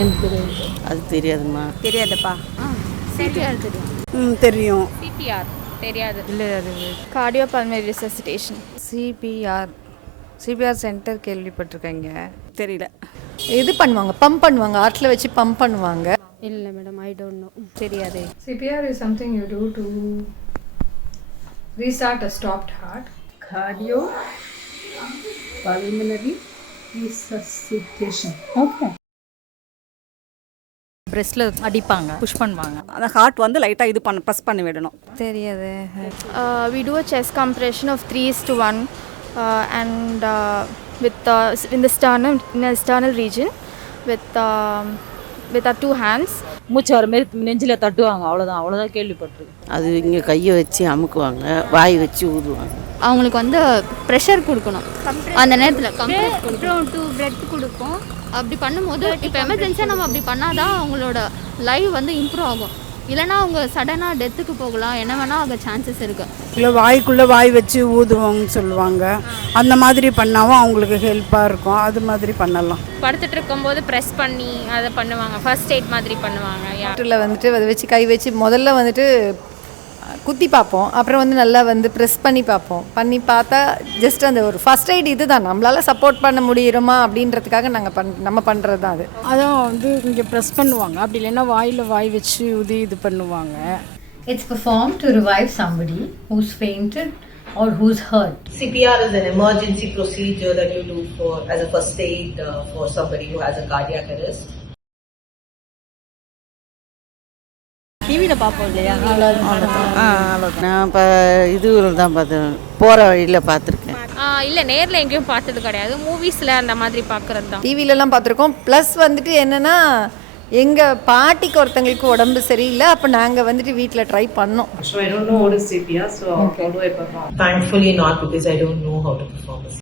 எனக்கு தெரியாது. அது தெரியாதுமா. தெரியாதுப்பா. CPR தெரியும். தெரியும். CPR தெரியாது. இல்லை அது கார்டியோபல்மனரி ரெசசிடேஷன். CPR centre கேள்விப்பட்டிருக்கேங்க. தெரியல. இது பண்ணுவாங்க, பம்ப் பண்ணுவாங்க, ஹார்ட்டில் வச்சு பம்ப் பண்ணுவாங்க. இல்லை மேடம், ஐ டோன்ட் நோ. தெரியாது. CPR is something you do to restart a stopped heart. Cardio pulmonary resuscitation. Okay. பிரஸ்ட்டில் அடிப்பாங்க, புஷ் பண்ணுவாங்க. அந்த ஹார்ட் வந்து லைட்டாக இது ப்ரெஸ் பண்ணி விடணும். தெரியாது. We do a chest compression of 3:1 and in the sternal region with our two hands. மூச்சு வர மாதிரி நெஞ்சில் தட்டுவாங்க, அவ்வளோதான் கேள்விப்பட்டிருக்கு. அது இங்கே கையை வச்சு அமுக்குவாங்க, வாய் வச்சு ஊதுவாங்க. அவங்களுக்கு வந்து ப்ரெஷர் கொடுக்கணும் அந்த நேரத்தில், அப்புறம் 2 பிரெத் கொடுப்போம். அப்படி பண்ணும்போது இப்போ எமர்ஜென்சியாக நம்ம அப்படி பண்ணாதான் அவங்களோட லைவ் வந்து இம்ப்ரூவ் ஆகும். இல்லைனா அவங்க சடனாக டெத்துக்கு போகலாம், என்ன வேணால் ஆக சான்சஸ் இருக்குது. இல்லை வாய்க்குள்ளே வாய் வச்சு ஊதுவோங்கன்னு சொல்லுவாங்க. அந்த மாதிரி பண்ணாவும் அவங்களுக்கு ஹெல்ப்பாக இருக்கும். அது மாதிரி பண்ணலாம். படுத்துட்டு இருக்கும்போது ப்ரெஸ் பண்ணி அதை பண்ணுவாங்க, ஃபர்ஸ்ட் எய்ட் மாதிரி பண்ணுவாங்க. ஹார்ட்டில் வந்துட்டு அதை வச்சு கை வச்சு முதல்ல வந்துட்டு குத்தி பார்ப்போம், அப்புறம் வந்து நல்லா வந்து ப்ரெஸ் பண்ணி பார்ப்போம். பண்ணி பார்த்தா ஜஸ்ட் அந்த ஒரு ஃபர்ஸ்ட் எய்ட் இது தான், நம்மளால் சப்போர்ட் பண்ண முடியுமா அப்படின்றதுக்காக நம்ம பண்ணுறது தான் அது. அதான் வந்து இங்கே ப்ரெஸ் பண்ணுவாங்க, அப்படி இல்லைன்னா வாய் வச்சு ஊதி இது பண்ணுவாங்க. It's performed to revive somebody who's fainted or who's hurt. CPR is an emergency procedure that you do as a first aid for somebody who has a cardiac arrest. டிவியில் பார்ப்போம் இல்லையா, நான் இப்போ இதுவில் தான் பார்த்தேன், போகிற வழியில் பார்த்துருக்கேன். இல்லை, நேரில் எங்கேயும் பார்த்தது கிடையாது, மூவிஸில் அந்த மாதிரி பார்க்குறது தான். டிவிலலாம் பார்த்துருக்கோம். ப்ளஸ் வந்துட்டு என்னென்னா, எங்கள் பாட்டிக்கு ஒருத்தங்களுக்கு உடம்பு சரியில்லை, அப்போ நாங்கள் வந்துட்டு வீட்டில் ட்ரை பண்ணோம். I don't know what is CPR, so how do I perform? Thankfully not, because I don't know how to perform this.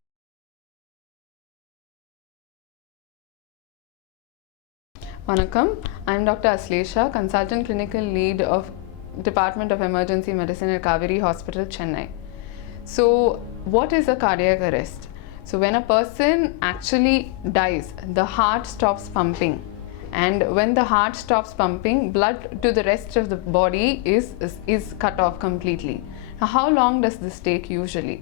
Vanakkam, I am Dr. Aslesha, Consultant Clinical Lead of Department of Emergency Medicine at Kauvery Hospital, Chennai. So, what is a cardiac arrest? So, when a person actually dies, the heart stops pumping. And when the heart stops pumping, blood to the rest of the body is cut off completely. Now, how long does this take usually?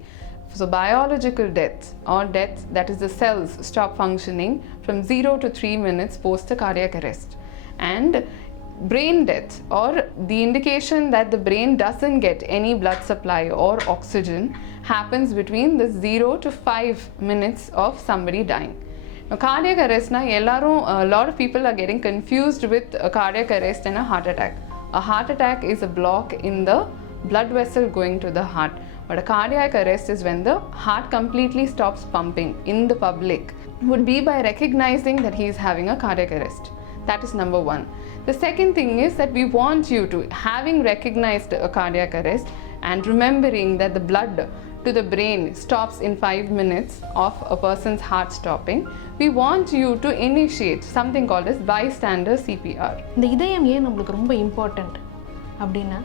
So biological deaths, or deaths that is the cells stop functioning from 0 to 3 minutes post a cardiac arrest. And brain death, or the indication that the brain doesn't get any blood supply or oxygen, happens between the 0 to 5 minutes of somebody dying. Now, cardiac arrest na a lot of people are getting confused with a cardiac arrest and a heart attack. A heart attack is a block in the blood vessel going to the heart. But a cardiac arrest is when the heart completely stops pumping in the public. Would be by recognizing that he is having a cardiac arrest. That is number one. The second thing is that we want you to, having recognized a cardiac arrest and remembering that the blood to the brain stops in 5 minutes of a person's heart stopping, we want you to initiate something called as bystander CPR. இந்த இதயம் ஏன் நம்மளுக்கு ரொம்ப important அப்படின்னா,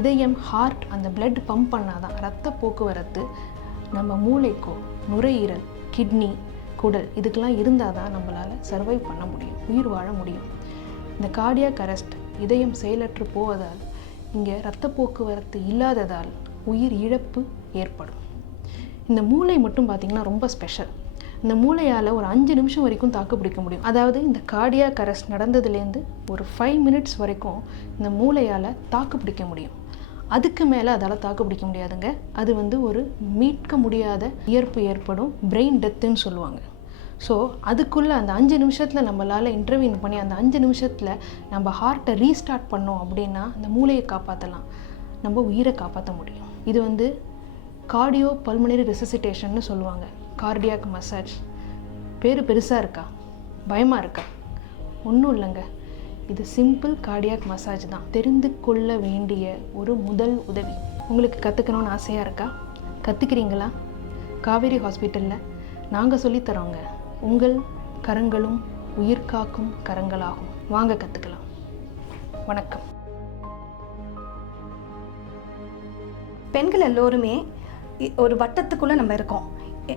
இதயம் heart அந்த blood pump பண்ணாதான் ரத்த போக்குவரத்து நம்ம மூளைக்கோ, நுரையீரல், கிட்னி, குடல் இதுக்கெல்லாம் இருந்தால் தான் நம்மளால் சர்வைவ் பண்ண முடியும், உயிர் வாழ முடியும். இந்த கார்டியாக் அரெஸ்ட் இதயம் செயலற்று போவதால், இங்கே இரத்த போக்குவரத்து இல்லாததால் உயிர் இழப்பு ஏற்படும். இந்த மூளை மட்டும் பார்த்திங்கன்னா ரொம்ப ஸ்பெஷல். இந்த மூளையால் ஒரு 5 நிமிஷம் வரைக்கும் தாக்கு பிடிக்க முடியும். அதாவது இந்த கார்டியாக் அரெஸ்ட் நடந்ததுலேருந்து ஒரு 5 மினிட்ஸ் வரைக்கும் இந்த மூளையால் தாக்கு பிடிக்க முடியும். அதுக்கு மேலே அதால் தாக்கு பிடிக்க முடியாதுங்க. அது வந்து ஒரு மீட்க முடியாத இயற்பு ஏற்படும், பிரெயின் டெத்துன்னு சொல்லுவாங்க. ஸோ அதுக்குள்ளே அந்த 5 நிமிஷத்தில் நம்மளால் இன்டர்வியூன் பண்ணி அந்த 5 நிமிஷத்தில் நம்ம ஹார்ட்டை ரீஸ்டார்ட் பண்ணோம் அப்படின்னா அந்த மூளையை காப்பாற்றலாம், நம்ம உயிரை காப்பாற்ற முடியும். இது வந்து கார்டியோ பல்மனரி ரெசசிடேஷன்னு சொல்லுவாங்க. Cardiac massage. பேர் பெருசாக இருக்கா, பயமாக இருக்கா? ஒன்றும் இல்லைங்க, இது சிம்பிள் கார்டியாக் மசாஜ் தான். தெரிந்து கொள்ள வேண்டிய ஒரு முதல் உதவி. உங்களுக்கு கற்றுக்கணும்னு ஆசையாக இருக்கா? கற்றுக்கிறீங்களா? காவேரி ஹாஸ்பிட்டலில் நாங்கள் சொல்லித்தரோங்க. உங்கள் கரங்களும் உயிர் காக்கும் கரங்களாகும். வாங்க கற்றுக்கலாம். வணக்கம். பெண்கள் எல்லோருமே ஒரு வட்டத்துக்குள்ளே நம்ம இருக்கோம்.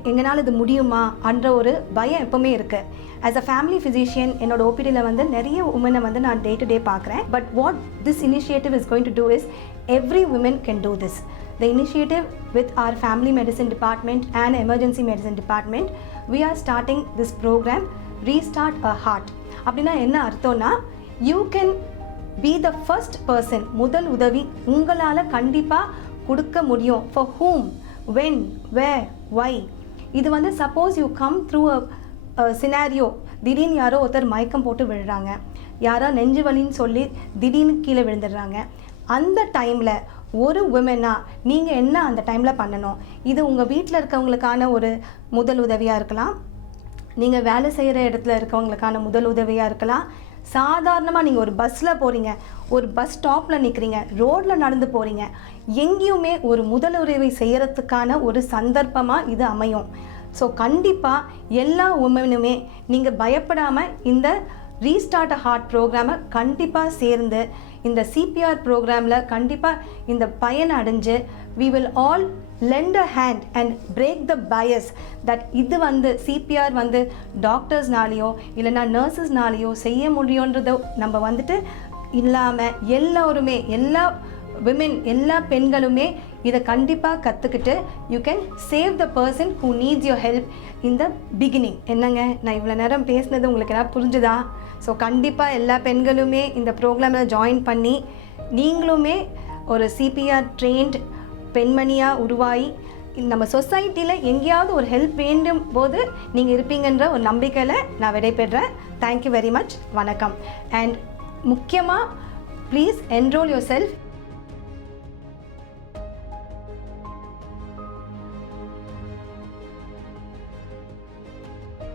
எங்களால் இது முடியுமா என்ற ஒரு பயம் எப்போவுமே இருக்குது. ஆஸ் அ ஃபேமிலி ஃபிசிஷியன் என்னோட ஓபிடியில் வந்து நிறைய உமனை வந்து நான் டே டு டே பார்க்குறேன். But what this initiative is going to do is every woman can do this. The initiative with our family medicine department and emergency medicine department, we are starting this program, Restart a Heart. அப்படின்னா என்ன அர்த்தம்னா, you can be the first person, முதல் உதவி உங்களால் கண்டிப்பாக கொடுக்க முடியும். For whom, when, where, why. இது வந்து suppose you come through a scenario, திடீர்னு யாரோ ஒருத்தர் மயக்கம் போட்டு விழுறாங்க, யாரோ நெஞ்சு வலின்னு சொல்லி திடீர்னு கீழே விழுந்துடுறாங்க. அந்த டைமில் ஒரு உமனாக நீங்கள் என்ன அந்த டைமில் பண்ணணும்? இது உங்கள் வீட்டில் இருக்கவங்களுக்கான ஒரு முதல் உதவியாக இருக்கலாம், நீங்கள் வேலை செய்கிற இடத்துல இருக்கவங்களுக்கான முதல் உதவியாக இருக்கலாம், சாதாரணமாக நீங்கள் ஒரு பஸ்ஸில் போகிறீங்க, ஒரு பஸ் ஸ்டாப்பில் நிற்கிறீங்க, ரோட்டில் நடந்து போகிறீங்க, எங்கேயுமே ஒரு முதலுதவி செய்கிறதுக்கான ஒரு சந்தர்ப்பமாக இது அமையும். ஸோ கண்டிப்பாக எல்லா உமனுமே நீங்கள் பயப்படாமல் இந்த ரீஸ்டார்ட் அ ஹார்ட் ப்ரோக்ராமை கண்டிப்பாக சேர்ந்து இந்த சிபிஆர் ப்ரோக்ராமில் கண்டிப்பாக இந்த பயன் அடைஞ்சு we will all lend a hand and break the bias that இது வந்து சிபிஆர் வந்து டாக்டர்ஸ்னாலேயோ இல்லைனா நர்சஸ்னாலேயோ செய்ய முடியுன்றதை நம்ம வந்துட்டு இல்லாமல் எல்லோருமே, எல்லா விமென், எல்லா பெண்களுமே இதை கண்டிப்பாக கற்றுக்கிட்டு you can save the person who needs your help in the beginning. என்னங்க, நான் இவ்வளோ நேரம் பேசினது உங்களுக்கு எதாவது புரிஞ்சுதா? ஸோ கண்டிப்பாக எல்லா பெண்களுமே இந்த ப்ரோக்ராமில் ஜாயின் பண்ணி நீங்களுமே ஒரு சிபிஆர் ட்ரெயின்ட் பெண்மணியாக உருவாகி நம்ம சொசைட்டியில் எங்கேயாவது ஒரு ஹெல்ப் வேண்டும் போது நீங்கள் இருப்பீங்கன்ற ஒரு நம்பிக்கையில் நான் விடைபெறுறேன். Thank you very much. வணக்கம். அண்ட் முக்கியமாக ப்ளீஸ் என்ரோல் யுவர் செல்ஃப்